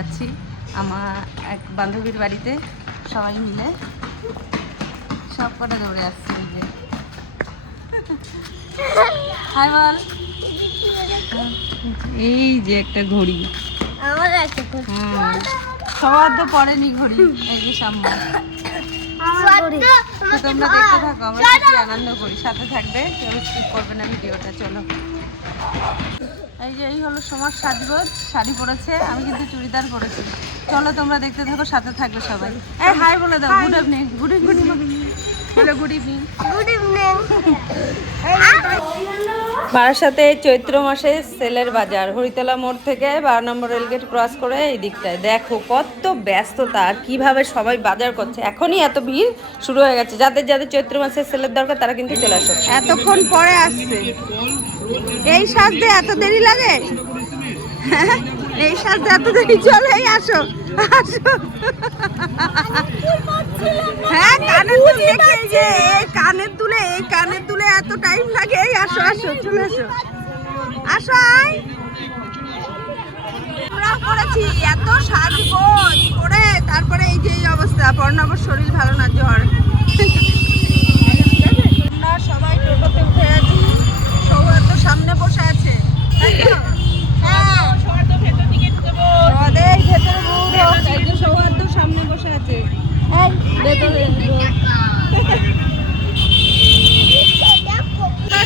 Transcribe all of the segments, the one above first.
যাচ্ছি আমার এক বান্ধবীর বাড়িতে সবাই মিলে। সব কটা দৌড়ে আসছি যে। হাই বল। এই যে একটা ঘড়ি। আমার হুম। সবার তো পড়েনি ঘড়ি এই যে সামনে তোমরা দেখতে থাকো আমরা আনন্দ করি। সাথে থাকবে কেউ স্কিপ করবে না ভিডিওটা চলো। এই যে এই হলো সমাজ সাজগোজ শাড়ি পরেছে আমি কিন্তু চুড়িদার পরেছি। চলো তোমরা দেখতে থাকো সাথে থাকবে সবাই। এই হাই বলে দাও গুড ইভিনিং গুড ইভিনিং বলো গুড ইভিনিং গুড ইভিনিং বারাসাতে চৈত্র মাসে সেলের বাজার হরিতলা মোড় থেকে বারো নম্বর রেলগেট ক্রস করে এই দিকটায়। দেখো কত ব্যস্ততা আর কীভাবে সবাই বাজার করছে। এখনই এত ভিড় শুরু হয়ে গেছে। যাদের যাদের চৈত্র মাসে সেলের দরকার তারা কিন্তু চলে আসো। এতক্ষণ পরে আসছে। এই সাজতে এত দেরি লাগে? এই সাজতে এত দেরি চলে এই আসো। হ্যাঁ যে এই কানের এই কানের এত লাগে, এই আসো আসো, চলে আসো। আসো, আয়। আমরা করেছি, এত করে? তারপরে এই যে এই অবস্থা পর্ণাবর শরীর ভালো না, জ্বর আমরা সবাই টোটোতে উঠে আছি সৌহার্দ্য সামনে বসে আছে। হ্যাঁ। সৌহার্দ্য সামনে বসে আছে।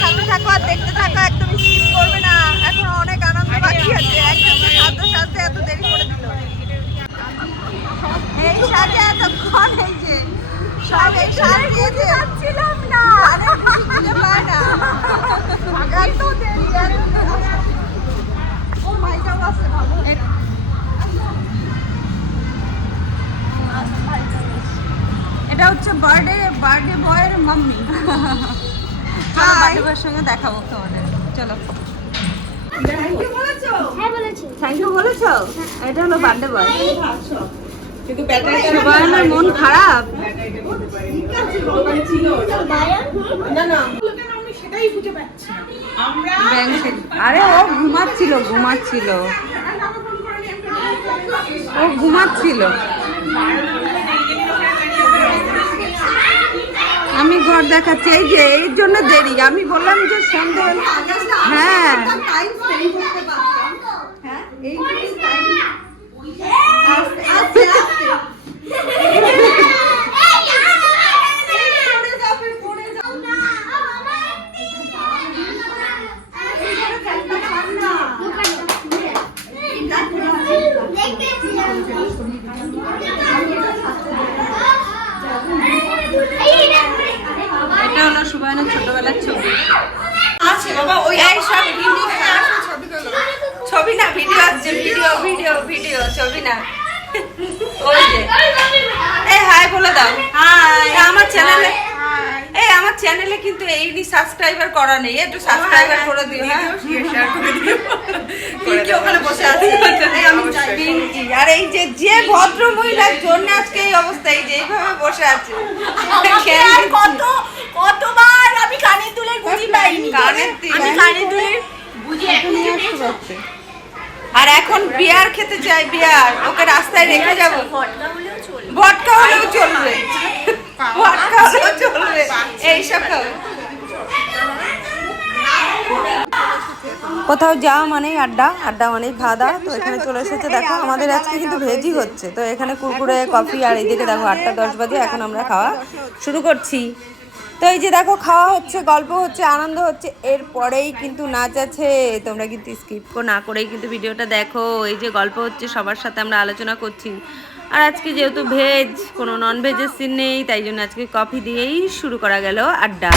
সাথে থাকো আর দেখতে থাকো একদম স্কিপ করবে না। এখন অনেক আনন্দ বাকি আছে। একদম সাথে সাথে এত দেরি করে দিল। এই সাজে এতক্ষণ এই যে সব এই সাজিয়েছে যাচ্ছিলাম না আরে বুঝতে পায় না এত দেরি এত দেরি। ও মাইকাও আছে ভালো এটা হচ্ছে বার্থডে বার্থডে বয়ের মাম্মি বার্থডে বয়ের সঙ্গে দেখাবো তোমাদের। চলো। হ্যাঁ থ্যাংক ইউ বলেছ? এটা হলো বার্থডে বয় মন খারাপ। আরে ও ঘুমাচ্ছিল ঘুমাচ্ছিল। ও ঘুমাচ্ছিল। আমি ঘর দেখাচ্ছি, এই যে, এর জন্য দেরি। আমি বললাম যে সন্ধ্যা হ্যাঁ এটা হলো সুবায়নের ছবি আছে বাবা ওই এই সব ভিডিও ছবি না। ভিডিও আসছে ভিডিও ভিডিও ভিডিও ছবি না। ওই যে। এই হাই বলে দাও। হাই। আমার চ্যানেলে এই আমার চ্যানেলে কিন্তু এই নি সাবস্ক্রাইবার করা নেই। একটু সাবস্ক্রাইবার করে দিও হ্যাঁ। পিঙ্কি ওখানে বসে আছে। এই আমি পিঙ্কি আর এই যে যে ভদ্র মহিলার জন্য আজকে এই অবস্থা এই যে এইভাবে বসে আছে। কত কতবার আমি আর এখন বিয়ার খেতে চাই বিয়ার। ওকে রাস্তায় রেখে যাব। ভটকা হলেও চলবে। ভটকা হলেও চলবে। এইসব খাবে কোথাও যাওয়া মানেই আড্ডা। আড্ডা মানেই খাওয়া দাওয়া। তো এখানে চলে এসেছে দেখো আমাদের আজকে কিন্তু ভেজই হচ্ছে। তো এখানে কুরকুরে কফি আর এইদিকে দেখো আটটা দশ বাজে এখন আমরা খাওয়া শুরু করছি। তো এই যে দেখো, খাওয়া হচ্ছে, গল্প হচ্ছে, আনন্দ হচ্ছে, এরপরেই কিন্তু নাচ আছে। তোমরা কিন্তু স্কিপ না করেই কিন্তু ভিডিওটা দেখো। এই যে গল্প হচ্ছে, সবার সাথে আমরা আলোচনা করছি। আর আজকে যেহেতু ভেজ কোনো নন ভেজের সিন নেই, তাই জন্য আজকে কফি দিয়েই শুরু করা গেল আড্ডা।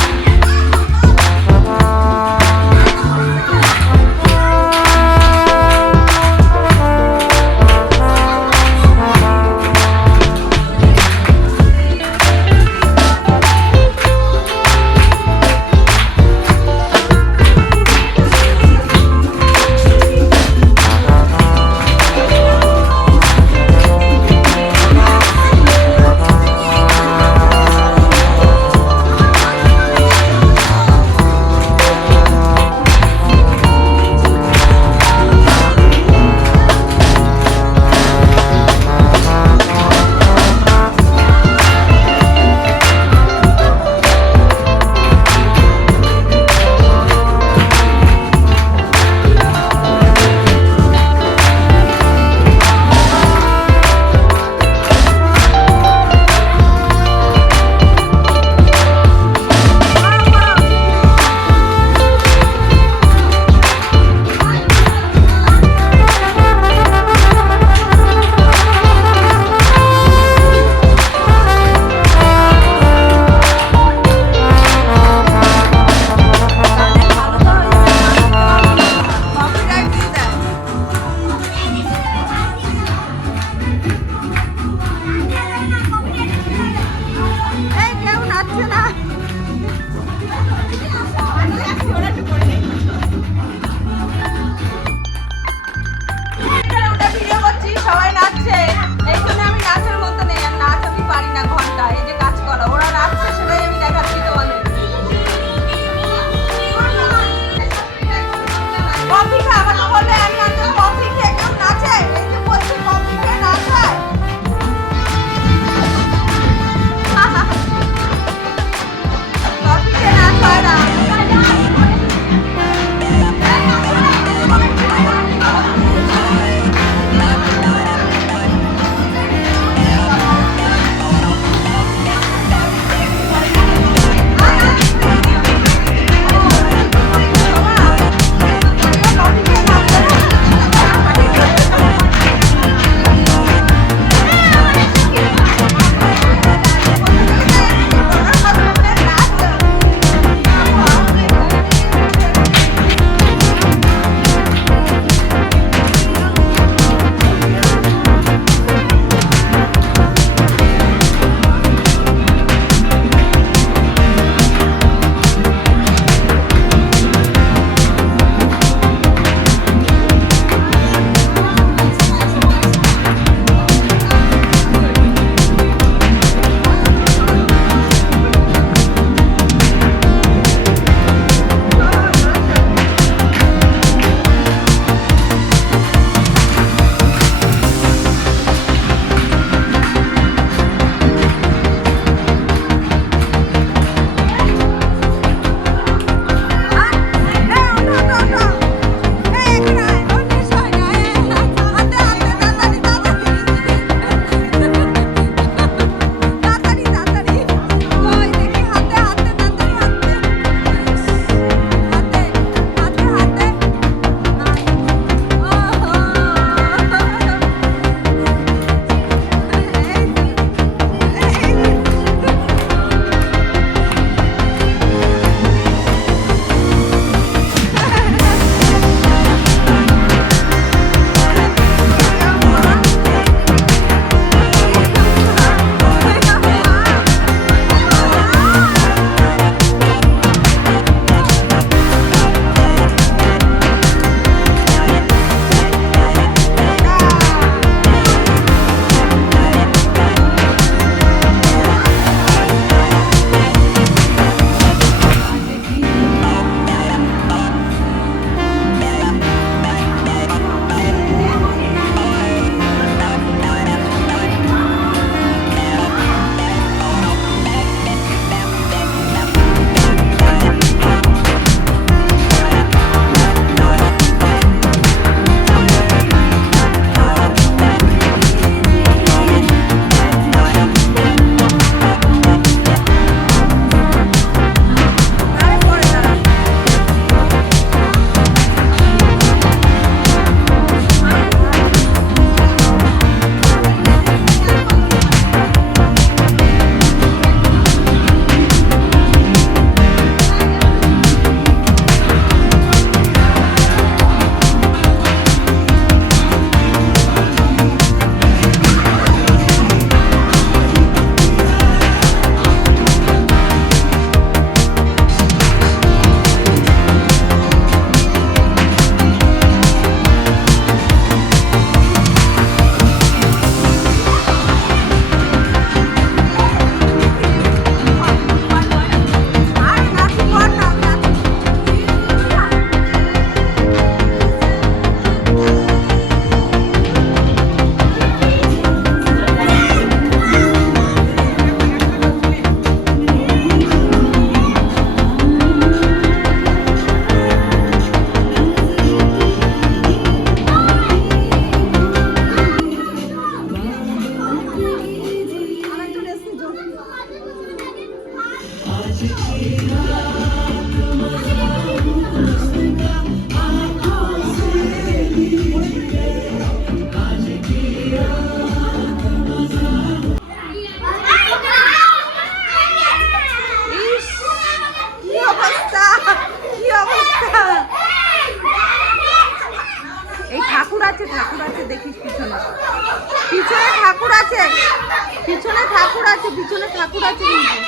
পিছনে ঠাকুর আছে কিন্তু।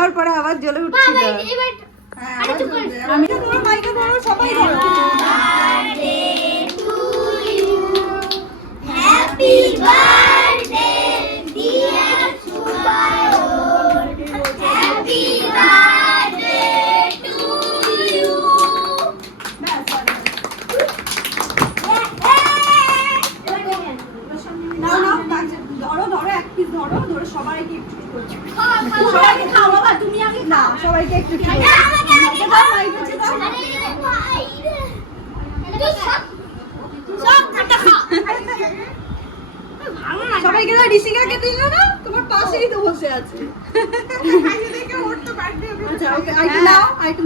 জন্য পু পরে আবার জ্বলে উঠছিল আমি তোমার মাইকে ধরো সবাই ধরো Happy birthday, dear Subayod. Happy birthday to you. নাও নাও লাগছে। ধরো ধরো এক পিস ধরো ধরে সবাইকে একটু সবাইকে খাও বাবা তুমি আগে না সবাইকে একটু একটু করে। মাইকে দাও, মাইকে কাছে দাও। সবাইকে দাও ঋষিকাকে দিল না তোমার পাশেই তো বসে আছে আচ্ছা ওকে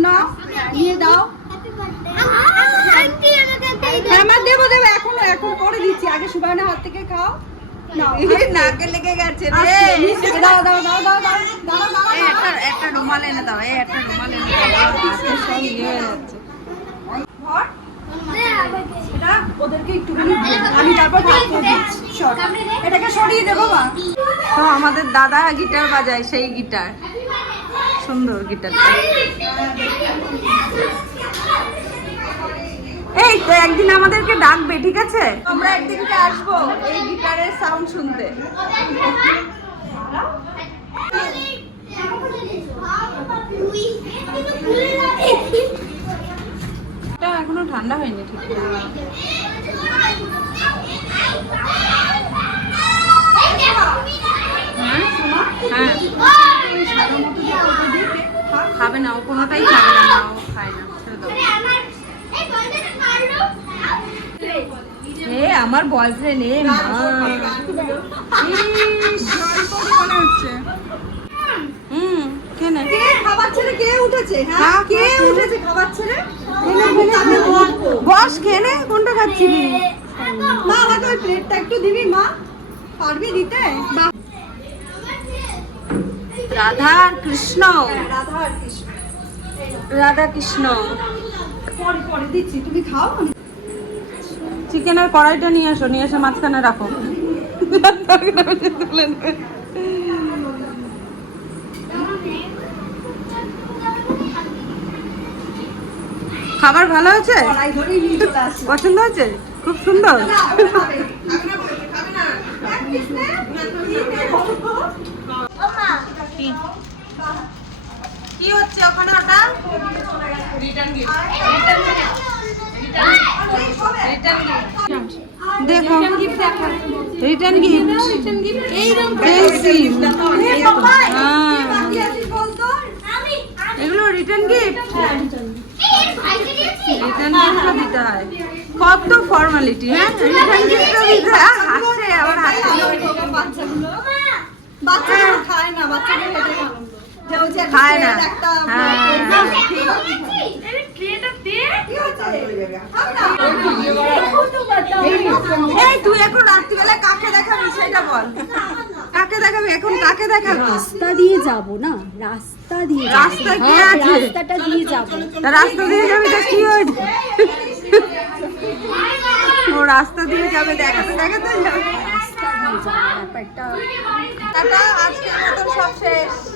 নাও নিয়ে দাও। হ্যাঁ আমার দেবো দেবো এখনও এখন পরে দিচ্ছি। আগে হাত থেকে খাও। নাকে লেগে গেছে নিচে। দাও দাও দাও দাও দাও দাও একটা একটা রুমাল এনে দাও এই একটা রুমাল এনে দাও। সব ইয়ে যাচ্ছে ধর এটা ওদেরকে একটুখানি আমি তারপর থাকতে দিচ্ছি সর। এটাকে সরিয়ে দে বাবা তো আমাদের দাদা গিটার বাজায় সেই গিটার। সুন্দর গিটারটা? এই, তো একদিন আমাদেরকে ডাকবে, ঠিক আছে? আমরা একদিনকে আসব এই গিটারের সাউন্ড শুনতে। এখনও ঠান্ডা হয়নি ঠিক হ্যাঁ। খাবে না খাবে না না, ও খায় না এ আমার বয়ফ্রেন্ড এ মা। হচ্ছে হুম কেন কে খাবার ছেড়ে কে উঠেছে হ্যাঁ? হ্যাঁ, কে। উঠেছে খাবার ছেড়ে? বস। কোনটা খাচ্ছিলি? মা আমাকে ওই প্লেটটা একটু দিবি মা? পারবি দিতে? রাধা আর কৃষ্ণ। রাধা আর কৃষ্ণ। রাধা কৃষ্ণ। পরে পরে দিচ্ছি। তুমি খাও। চিকেনের কড়াইটা নিয়ে আসো নিয়ে এসে মাঝখানে রাখো। তুলে নেবে। খাবার ভালো হয়েছে পছন্দ হয়েছে? খুব সুন্দর না, ওটা খাবে। এক piece নে, কি? হচ্ছে ওখানে ওটা? দেখো রিটার্ন গিফট আছিস এগুলো রিটার্ন গিফট রিটার্ন গিফটও দিতে হয়। কত ফর্মালিটি হ্যাঁ? রিটার্ন গিফটও দিতে হয়। আবার খায় না এটাই আনন্দ খায় না। হ্যাঁ। এই তুই এখন রাত্রিবেলা কাকে দেখাবি সেটা বল কাকে দেখাবি এখন কাকে দেখাবি রাস্তা দিয়ে যাব না রাস্তা দিয়ে রাস্তা কি হ্যাঁ, আছে? রাস্তাটা দিয়ে যাব রাস্তা দিয়ে যাবি তো কি হয়েছে ও রাস্তা দিয়ে যাবে দেখাতে দেখাতে যাব ব্যাপারটা টাটা আজকের মতো সব শেষ।